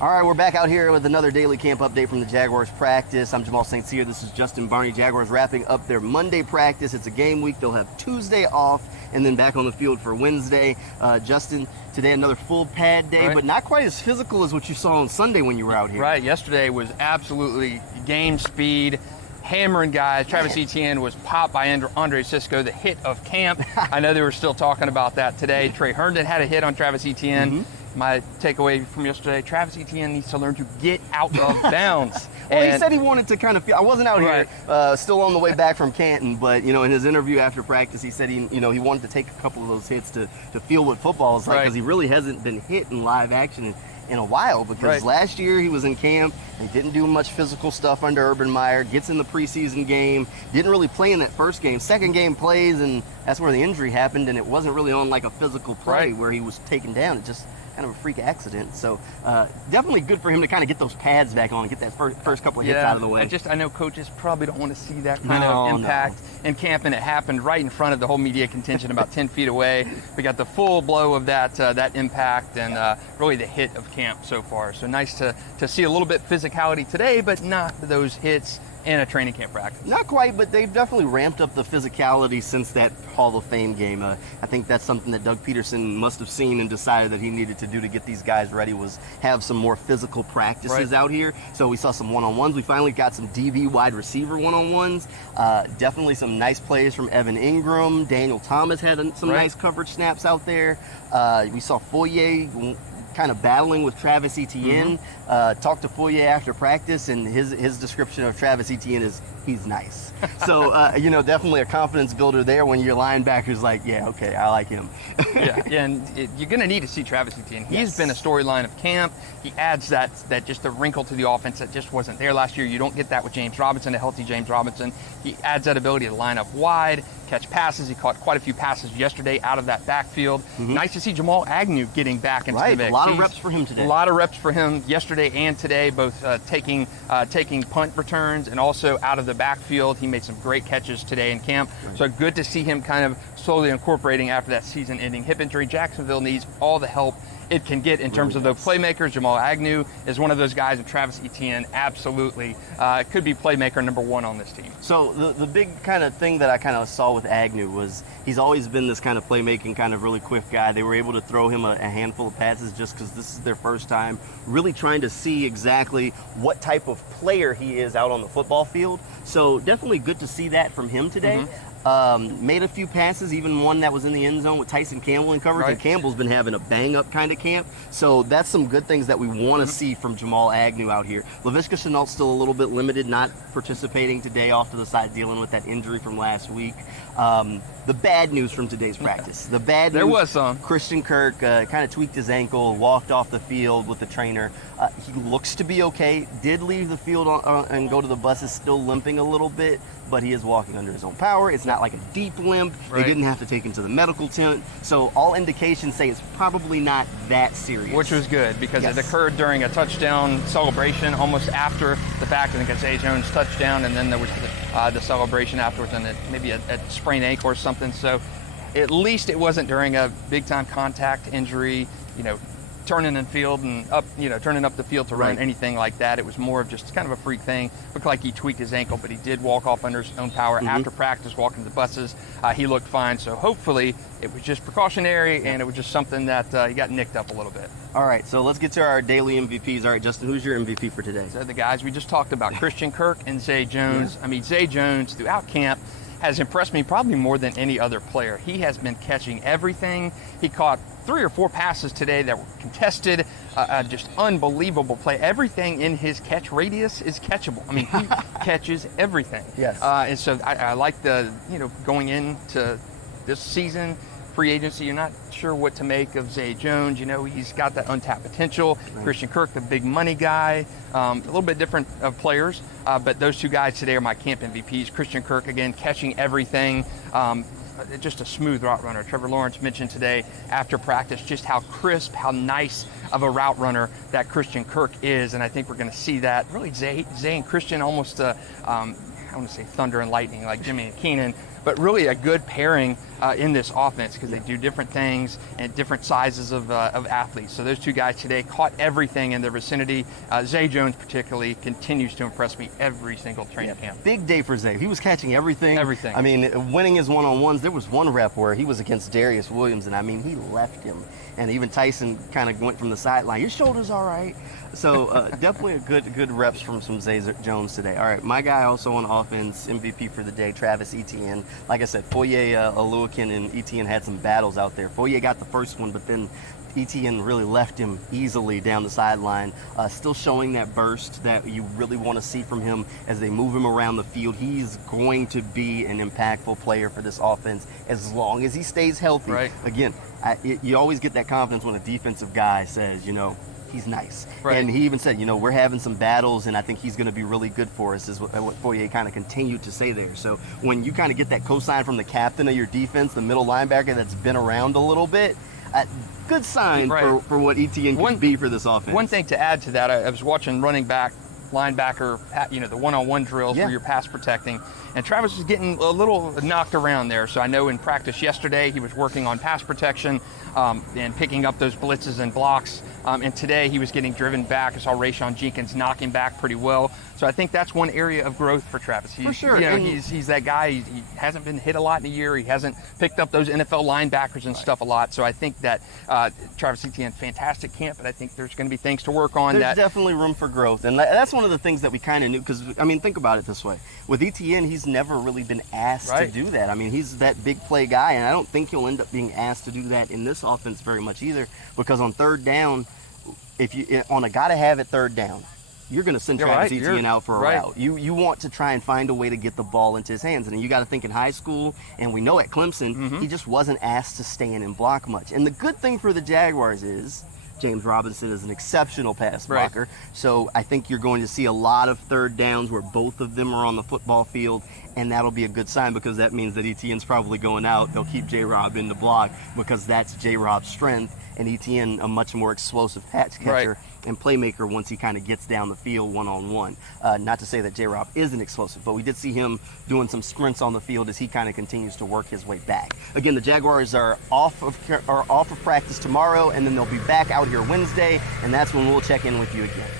All right, we're back out here with another daily camp update from the Jaguars practice. I'm Jamal St. Cyr. This is Justin Barney. Jaguars wrapping up their Monday practice. It's a game week. They'll have Tuesday off and then back on the field for Wednesday. Justin, today another full pad day, but not quite as physical as what you saw on Sunday when you were out here. Right. Yesterday was absolutely game speed, hammering guys. Travis Etienne was popped by Andre Cisco, the hit of camp. I know they were still talking about that today. Trey Herndon had a hit on Travis Etienne. My takeaway from yesterday, Travis Etienne needs to learn to get out of bounds. Well, he said he wanted to kind of feel, I wasn't out here, still on the way back from Canton, but, you know, in his interview after practice, he said he wanted to take a couple of those hits to feel what football is like, because he really hasn't been hit in live action in a while, because last year he was in camp, he didn't do much physical stuff under Urban Meyer, gets in the preseason game, didn't really play in that first game. Second game plays, and that's where the injury happened, and it wasn't really on like a physical play where he was taken down. It just kind of a freak accident. So definitely good for him to kind of get those pads back on and get that first couple of hits out of the way. I know coaches probably don't want to see that kind of impact in camp, and it happened right in front of the whole media contingent about 10 feet away. We got the full blow of that impact and really the hit of camp so far. So nice to see a little bit physicality today, but not those hits in a training camp practice. Not quite, but they've definitely ramped up the physicality since that Hall of Fame game. I think that's something that Doug Peterson must have seen and decided that he needed to do to get these guys ready, was have some more physical practices out here. So we saw some one-on-ones. We finally got some DB wide receiver one-on-ones. Definitely some nice plays from Evan Ingram. Daniel Thomas had some nice coverage snaps out there. We saw Foye kind of battling with Travis Etienne. Talked to Foye after practice, and his description of Travis Etienne is he's nice. So, definitely a confidence builder there when your linebacker's like, yeah, okay, I like him. And you're going to need to see Travis Etienne. He's been a storyline of camp. He adds that just a wrinkle to the offense that just wasn't there last year. You don't get that with James Robinson, a healthy James Robinson. He adds that ability to line up wide, catch passes. He caught quite a few passes yesterday out of that backfield. Nice to see Jamal Agnew getting back into the mix. A lot of reps for him today. A lot of reps for him yesterday and today, both taking punt returns and also out of the backfield. He made some great catches today in camp. So good to see him kind of slowly incorporating after that season-ending hip injury. Jacksonville needs all the help it can get in terms of the playmakers. Jamal Agnew is one of those guys, and Travis Etienne absolutely could be playmaker number one on this team. So the big kind of thing that I kind of saw with Agnew was he's always been this kind of playmaking, kind of really quick guy. They were able to throw him a handful of passes just because this is their first time really trying to see exactly what type of player he is out on the football field. So definitely good to see that from him today. Made a few passes, even one that was in the end zone with Tyson Campbell in coverage. And Campbell's been having a bang-up kind of camp. So that's some good things that we want to see from Jamal Agnew out here. Laviska Shenault's still a little bit limited, not participating today, off to the side, dealing with that injury from last week. The bad news from today's practice. The bad news. There was some. Christian Kirk kind of tweaked his ankle, walked off the field with the trainer. He looks to be okay. Did leave the field and go to the buses, still limping a little bit, but he is walking under his own power. It's not like a deep limp. They didn't have to take him to the medical tent. So all indications say it's probably not that serious. Which was good, because it occurred during a touchdown celebration almost after the fact. I think it's Zay Jones' touchdown, and then there was the celebration afterwards, and maybe a sprained ankle or something. So at least it wasn't during a big-time contact injury, turning the field and up, turning up the field to run, anything like that. It was more of just kind of a freak thing. Looked like he tweaked his ankle, but he did walk off under his own power after practice, walking the buses. He looked fine, so hopefully it was just precautionary and it was just something that he got nicked up a little bit. All right, so let's get to our daily MVPs. All right, Justin, who's your MVP for today? So the guys we just talked about, Christian Kirk and Zay Jones. I mean, Zay Jones throughout camp has impressed me probably more than any other player. He has been catching everything. He caught 3 or 4 passes today that were contested, just unbelievable play. Everything in his catch radius is catchable. I mean, he catches everything. And so I like going into this season, free agency, you're not sure what to make of Zay Jones. He's got that untapped potential. Christian Kirk, the big money guy, a little bit different of players, but those two guys today are my camp MVPs. Christian Kirk, again, catching everything. Just a smooth route runner. Trevor Lawrence mentioned today after practice just how crisp, how nice of a route runner that Christian Kirk is, and I think we're going to see that. Really, Zay and Christian almost, I want to say thunder and lightning, like Jimmy and Keenan. but really a good pairing in this offense because they do different things and different sizes of athletes. So those two guys today caught everything in their vicinity. Zay Jones particularly continues to impress me every single training camp. Big day for Zay. He was catching everything. Everything. I mean, winning his one-on-ones. There was one rep where he was against Darius Williams, and I mean, he left him. And even Tyson kind of went from the sideline. Your shoulder's all right. So definitely a good reps from some Zay Jones today. All right, my guy also on offense, MVP for the day, Travis Etienne. Like I said, Foye Oluwakin and Etienne had some battles out there. Foye got the first one, but then Etienne really left him easily down the sideline, still showing that burst that you really want to see from him as they move him around the field. He's going to be an impactful player for this offense as long as he stays healthy. Right. Again, you always get that confidence when a defensive guy says, you know, he's nice. Right. And he even said, you know, we're having some battles, and I think he's going to be really good for us, is what Foye kind of continued to say there. So when you kind of get that cosign from the captain of your defense, the middle linebacker that's been around a little bit, good sign right. for what Etienne can be for this offense. One thing to add to that, I was watching running back, linebacker, you know, the one-on-one drills where you're pass protecting, and Travis was getting a little knocked around there. So I know in practice yesterday he was working on pass protection and picking up those blitzes and blocks. And today he was getting driven back. I saw Rayshon Jenkins knock him back pretty well. So I think that's one area of growth for Travis. For sure. You know, he's that guy. He hasn't been hit a lot in a year. He hasn't picked up those NFL linebackers and stuff a lot. So I think that Travis Etienne, fantastic camp, but I think there's going to be things to work on. There's definitely room for growth. And that's one of the things that we kind of knew, because, I mean, think about it this way. With Etienne, he's never really been asked to do that. I mean, he's that big play guy, and I don't think he'll end up being asked to do that in this offense very much either, because on third down, if you on a gotta have it third down, you're going to send Travis Etienne out for a route. You want to try and find a way to get the ball into his hands. And you got to think in high school, and we know at Clemson, he just wasn't asked to stand and block much. And the good thing for the Jaguars is James Robinson is an exceptional pass blocker. So I think you're going to see a lot of third downs where both of them are on the football field, and that'll be a good sign, because that means that Etienne's probably going out. They'll keep J-Rob in the block because that's J-Rob's strength, and Etienne a much more explosive pass catcher and playmaker once he kind of gets down the field one-on-one. Not to say that J-Rob isn't explosive, but we did see him doing some sprints on the field as he kind of continues to work his way back. Again, the Jaguars are off of practice tomorrow, and then they'll be back out here Wednesday, and that's when we'll check in with you again.